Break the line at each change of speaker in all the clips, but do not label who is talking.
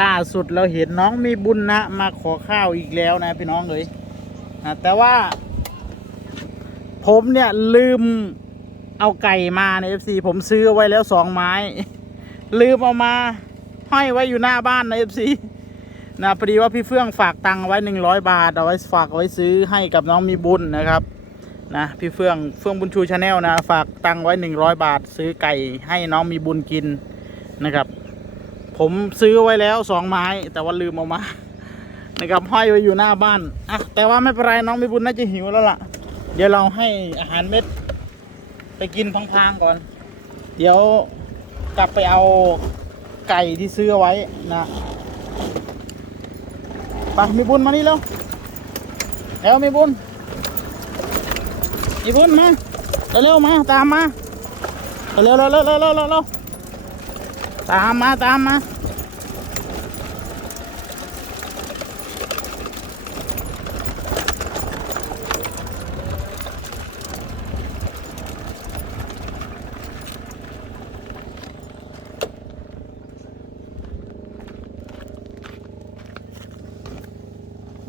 ล่าสุดเราเห็นน้องมีบุญนะ มาขอข้าวอีกแล้วนะพี่น้องเลยนะแต่ว่า ผมเนี่ยลืมเอาไก่มาใน FC ผมซื้อไว้แล้วสองไม้ ลืมเอามา ห้อยไว้อยู่หน้าบ้านใน FC นะพอดีว่าพี่เฟื่องฝากตังไว้หนึ่งร้อยบาทเอาไว้ฝากไว้ซื้อให้กับน้องมีบุญนะครับนะพี่เฟื่องเฟื่องบุญชูชาแนลนะฝากตังไว้หนึ่งร้อยบาท ซื้อไก่ให้น้องมีบุญกินนะครับ ผมซื้อไว้แล้วสองไม้ แต่ว่าลืมเอามานะครับห้อยไว้อยู่หน้าบ้านอะแต่ว่าไม่เป็นไรน้องมีบุญน่าจะหิวแล้วล่ะ เดี๋ยวเราให้อาหารเม็ด ไปกินพางๆก่อน เดี๋ยวกลับไปเอาไก่ที่ซื้อไว้นะไปมีบุญมานี่เร็วเร็วมีบุญมีบุญมาเร็วๆมาตามมาเร็วๆเร็วๆเร็วๆเร็วเร็ว ตามมาตามมา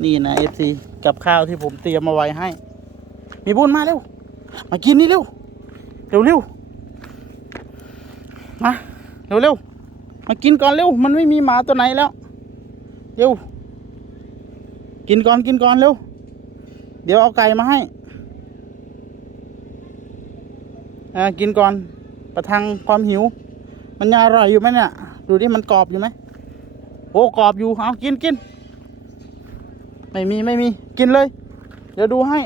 นี่นะเอฟซีกับข้าวที่ผมเตรียมมาไว้ให้ มีบุญมาเร็ว มากินนี่เร็ว เร็วเร็วมาเร็วเร็ว มากินก่อนเร็ว มันไม่มีหมาตัวไหนแล้ว เร็ว กินก่อนกินก่อนเร็ว เดี๋ยวเอาไก่มาให้อ่ากินก่อน ประทังความหิว มันยังอร่อยอยู่ไหมเนี่ย ดูดิมันกรอบอยู่ไหมโอ้กรอบอยู่ เอากินกิน ไม่มีไม่มี กินเลย เดี๋ยวดูให้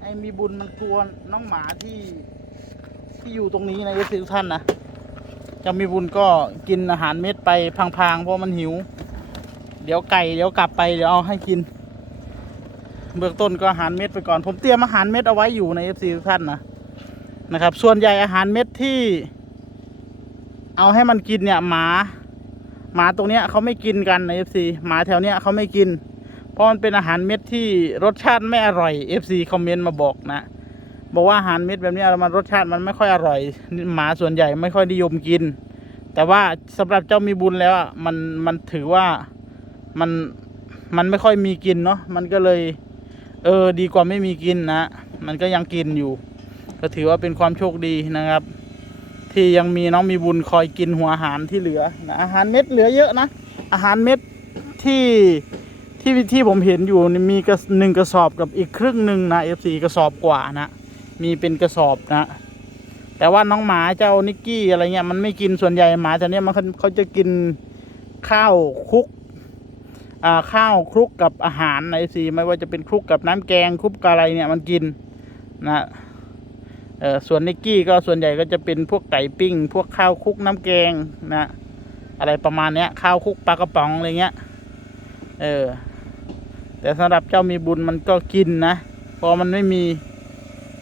ไอ้มีบุญมันกลวน้องหมาที่ที่อยู่ตรงนี้นะเอฟซีทุกท่านนะ เจะมีบุญก็กินอาหารเม็ดไปพางๆ เพราะมันหิว เดี๋ยวไก่เดี๋ยวกลับไปเดี๋ยวเอาให้กิน เบื้องต้นก็อาหารเม็ดไปก่อน ผมเตรียมอาหารเม็ดเอาไว้อยู่ในเอฟซีทุกท่านนะนะครับ ส่วนใหญ่อาหารเม็ดที่ เอาให้มันกินเนี่ยหมา หมาตรงเนี้ยเขาไม่กินกันใน FC หมาแถวเนี้ยเขาไม่กิน เพราะมันเป็นอาหารเม็ดที่รสชาติไม่อร่อย FC คอมเมนต์มาบอกนะ บอกว่าอาหารเม็ดแบบนี้มันรสชาติมันไม่ค่อยอร่อยหมาส่วนใหญ่ไม่ค่อยนิยมกิน แต่ว่าสำหรับเจ้ามีบุญแล้วอะมันมันถือว่ามันมันไม่ค่อยมีกินเนาะมันก็เลย เออดีกว่าไม่มีกินนะ มันก็ยังกินอยู่ ก็ถือว่าเป็นความโชคดีนะครับ ที่ยังมีน้องมีบุญคอยกินหัวอาหารที่เหลือนะอาหารเม็ดเหลือเยอะนะอาหารเม็ดที่ที่ที่ผมเห็นอยู่มีกระหนึ่งกระสอบกับอีกครึ่งหนึ่งนะเอฟซีกระสอบกว่านะ มีเป็นกระสอบนะแต่ว่าน้องหมาเจ้านิกกี้อะไรเงี้ยมันไม่กินส่วนใหญ่หมาตัวเนี้ยมันเขาจะกินข้าวคลุกอ่าข้าวคลุกกับอาหารในเอฟซีไม่ว่าจะเป็นคลุกกับน้ำแกงคลุกกับอะไรเนี่ยมันกินนะเออส่วนนิกกี้ก็ส่วนใหญ่ก็จะเป็นพวกไก่ปิ้ง พวกข้าวคลุกน้ำแกงนะอะไรประมาณเนี้ยข้าวคลุกปลากระป๋องอะไรเงี้ยเออแต่สำหรับเจ้ามีบุญมันก็กินนะพราะมันไม่มี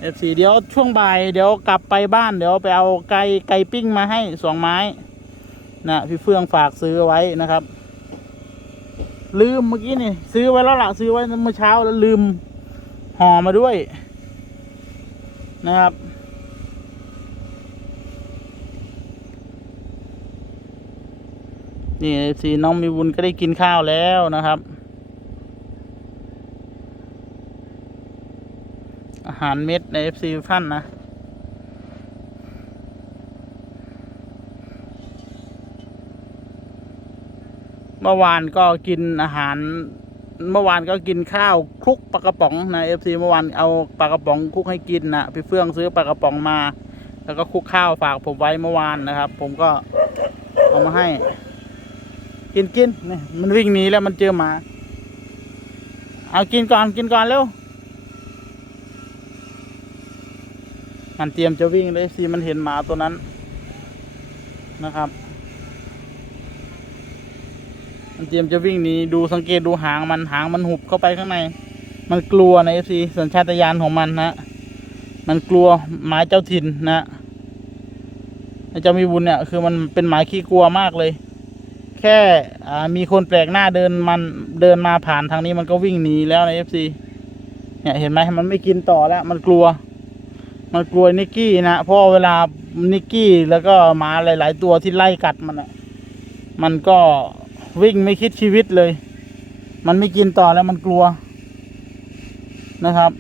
เอฟซีเดี๋ยวช่วงบ่ายเดี๋ยวกลับไปบ้านเดี๋ยวไปเอาไก่ไก่ปิ้งมาให้สองไม้นะพี่เฟื่องฝากซื้อไว้นะครับ ลืมเมื่อกี้นี่ซื้อไว้แล้วล่ะซื้อไว้เมื่อเช้าแล้วลืมห่อมาด้วยนะครับ นี่เอฟสีน้องมีบุญก็ได้กินข้าวแล้วนะครับ อา หารเม็ดในเอฟซีท่านนะ เมื่อวานก็กินอาหาร เมื่อวานก็กินข้าวคลุกปลากระป๋องนะเอฟซีเมื่อวานเอาปลากระป๋องคลุกให้กินนะพี่เฟื่องซื้อปลากระป๋องมา แล้วก็คลุกข้าวฝากผมไว้เมื่อวานนะครับ ผมก็เอามาให้ กินกินนี่มันวิ่งหนีแล้วมันเจอหมา เอากินก่อนกินก่อนเร็ว มันเตรียมจะวิ่งเลยสิมันเห็นหมาตัวนั้นนะครับ มันเตรียมจะวิ่งหนีดูสังเกตดูหางมันหางมันหุบเข้าไปข้างใน มันกลัวนะเอฟซีสัญชาตญาณของมันนะมันกลัวหมาเจ้าถิ่นนะไอเจ้ามีบุญเนี่ยคือมันเป็นหมาขี้กลัวมากเลย แค่อ่ามีคนแปลกหน้าเดินมันเดินมาผ่านทางนี้มันก็วิ่งหนีแล้วในเอฟซีเนี่ยเห็นไหมมันไม่กินต่อแล้ว มันกลัว มันกลัวนิกกี้นะเพราะเวลานิกกี้แล้วก็หมาหลาย ๆ ตัวที่ไล่กัดมันอะมันก็วิ่งไม่คิดชีวิตเลย มันไม่กินต่อแล้วมันกลัวนะครับ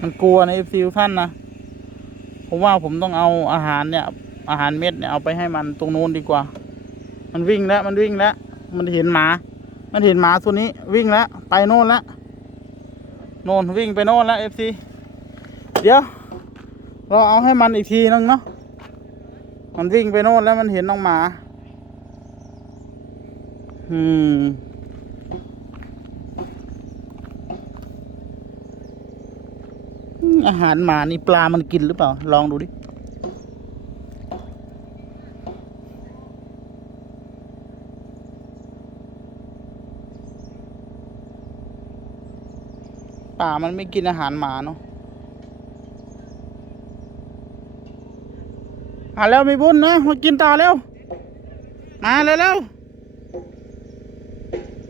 มันกลัวในฟิวท่านนะผมว่าผมต้องเอาอาหารเนี่ย อาหารเม็ดเนี่ยเอาไปให้มันตรงโน้นดีกว่า มันวิ่งแล้วมันวิ่งแล้ว มันเห็นหมา มันเห็นหมาตัวนี้วิ่งแล้วไปโน่นแล้ว โนนวิ่งไปโน่นแล้วเอฟซีเดี๋ยว เราเอาให้มันอีกทีนึงเนาะมันวิ่งไปโน่นแล้วมันเห็นน้องหมา อืมอาหารหมานี่ปลามันกินหรือเปล่า ลองดูดิ ป่ามันไม่กินอาหารหมาเนาะอะแล้วมีบุญนะมากินต่อเร็ว มาเร็วเร็ว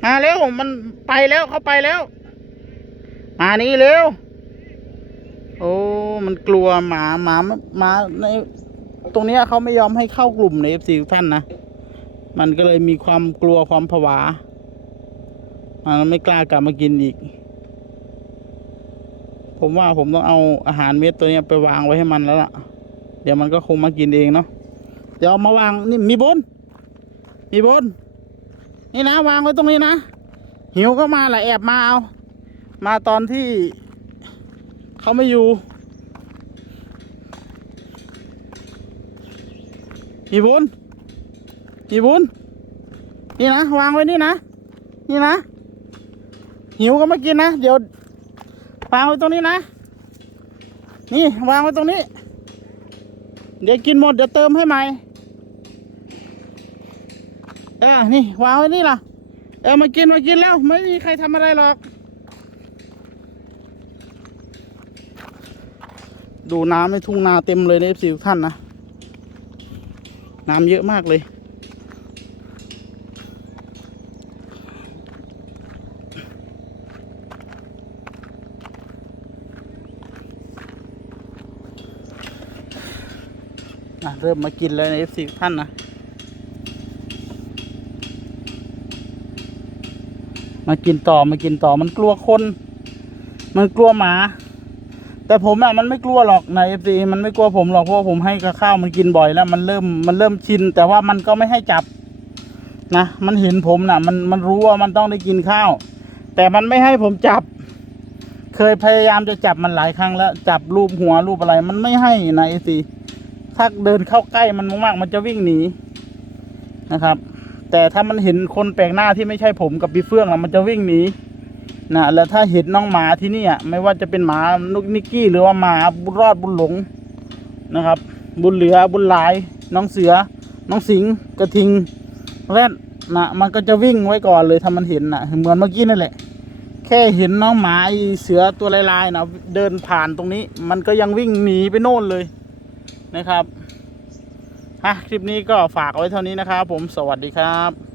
มาเร็วมันไปแล้วเขาไปแล้ว มานี่เร็ว โอ้มันกลัวหมาหมาหมาในตรงเนี้ยเขาไม่ยอมให้เข้ากลุ่มในเอฟซีท่านนะมันก็เลยมีความกลัวความผวามันไม่กล้ากลับมากินอีก ผมว่าผมต้องเอาอาหารเม็ดตัวนี้ไปวางไว้ให้มันแล้วล่ะ เดี๋ยวมันก็คงมากินเองเนาะเดี๋ยวมาวางนี่มีบน มีบน นี่นะวางไว้ตรงนี้นะ หิวก็มาแหละแอบมาเอา มาตอนที่เขาไม่อยู่ มีบุญมีบุญนี่นะ วางไว้นี่นะ นี่นะ หิวก็มากินนะ เดี๋ยว วางไว้ตรงนี้นะ นี่วางไว้ตรงนี้ เดี๋ยวกินหมดเดี๋ยวเติมให้ใหม่เออนี่วางไว้นี่ล่ะ เออมากินมากินแล้ว ไม่มีใครทำอะไรหรอก ดูน้ำในทุ่งนาเต็มเลยในเอฟซีทุกท่านนะ น้ำเยอะมากเลย่ะเริ่มมากินเลยในเอฟซีท่านนะ มากินต่อมากินต่อมันกลัวคน มันกลัวหมา แต่ผมอะมันไม่กลัวหรอกในเอฟซีมันไม่กลัวผมหรอกเพราะผมให้กับข้าวมันกินบ่อยแล้วมันเริ่มมันเริ่มชิน แต่ว่ามันก็ไม่ให้จับนะมันเห็นผมนะมันมันรู้ว่ามันต้องได้กินข้าว แต่มันไม่ให้ผมจับ เคยพยายามจะจับมันหลายครั้งแล้ว จับรูปหัวรูปอะไร มันไม่ให้นะเอฟซี ถ้าเดินเข้าใกล้มันมากๆ มันจะวิ่งหนีนะครับ แต่ถ้ามันเห็นคนแปลกหน้าที่ไม่ใช่ผมกับพี่เฟื่องนะมันจะวิ่งหนีนะแล้วถ้าเห็นน้องหมาที่นี่อะไม่ว่าจะเป็นหมานุกนิกกี้หรือว่าหมาบุญรอดบุญหลงนะครับ บุญเหลือบุญหลาย น้องเสือ น้องสิงกระทิงแรดนะมันก็จะวิ่งไว้ก่อนเลยถ้ามันเห็นนะเหมือนเมื่อกี้นั่นแหละ แค่เห็นน้องหมาเสือตัวลายๆนะเดินผ่านตรงนี้ มันก็ยังวิ่งหนีไปโน่นเลย นะครับฮะคลิปนี้ก็ฝากไว้เท่านี้นะครับ ผมสวัสดีครับ